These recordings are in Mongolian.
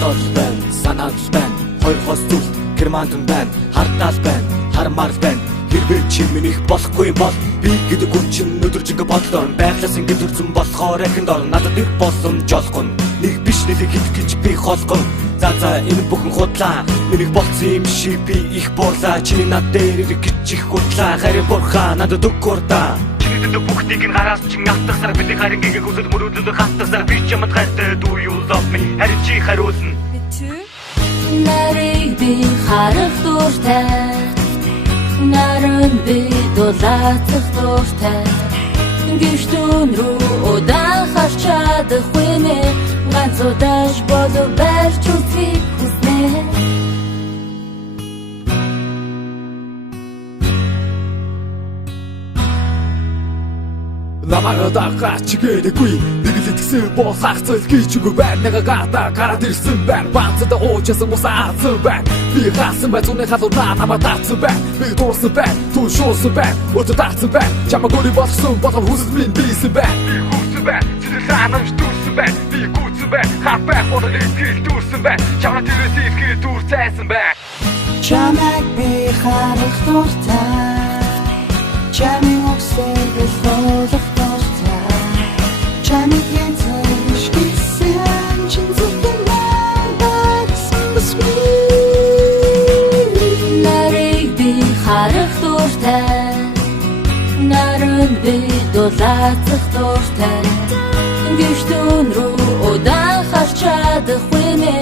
бодож байна, санаад байна. Хоёр хос зүйл германд байна. Хардаал байна, хармаар байна. Хэрвээ чи минийх болохгүй бол би гэдэг хүн чинь өдөржингө бодлоор байглаас ингэж үрзэн болохоор ахинд орно. Надад нэг боломж олгоно. Нэг биш нэлийг хит гэж би холгоно. За энэ бүхэн худлаа. Минийх болцсон юм шиг би их буурлаа. Чиний над дээр ирэх гэж их худлаа. Харин бурхан надад өгөхөрдаа. Чиний бүхнийг нь гараас чин автасаар бидний харин гэгээ хүсэл мөрөөдөл хатасаар би ч юмд хайртай do you love me. Харин чи хариулна. Нарыг би харах дуртай. Наран би дулаацах дуртай. Гişтүн рүү удаан харч чадахгүй нэ. Ганц удаж болов барьж үзье хүснэ. Намагадаага чигээдэггүй нэг л итгэсэн боосах зүйл хийж үгүй байна. Нэгагаата гараад ирсэн байна. Баацад уучсан мусаасан байна. Би хаасан бай зуны халуунаа намайг таацсан байна. Би дуурсан байна, түн шуусан байна. Өдөр таацсан байна. Чамаг өөрий болгосон болгон хүсэл минь бийсэн байна. Би хүссэн байна, чиний санамж дүүрсэн байна. Би гүйтсэн байна, хапаа болон ихэл дүүрсэн байна. Чамаг тэрээс ихэл дүүр цайсан байна. Чамайг би харах дуртай. Чамайг өгсөөр болох Чамайг янзлж гисэн чин зүгтэн надад бүсгүй. Нарыг би харах дуртай. Наран би дулаацах дуртай. Гişтүн рүү удаан харч чадахгүй нэ.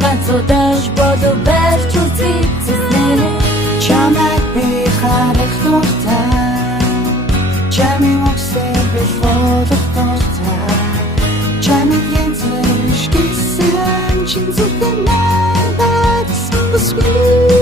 Ганц удаж болов барьж үзье хүснэ. Чамайг би харах дуртай. Чамайг өгсөөр болох Чамайг янзлж гисэн чин зүгтэн надад бүсгүй.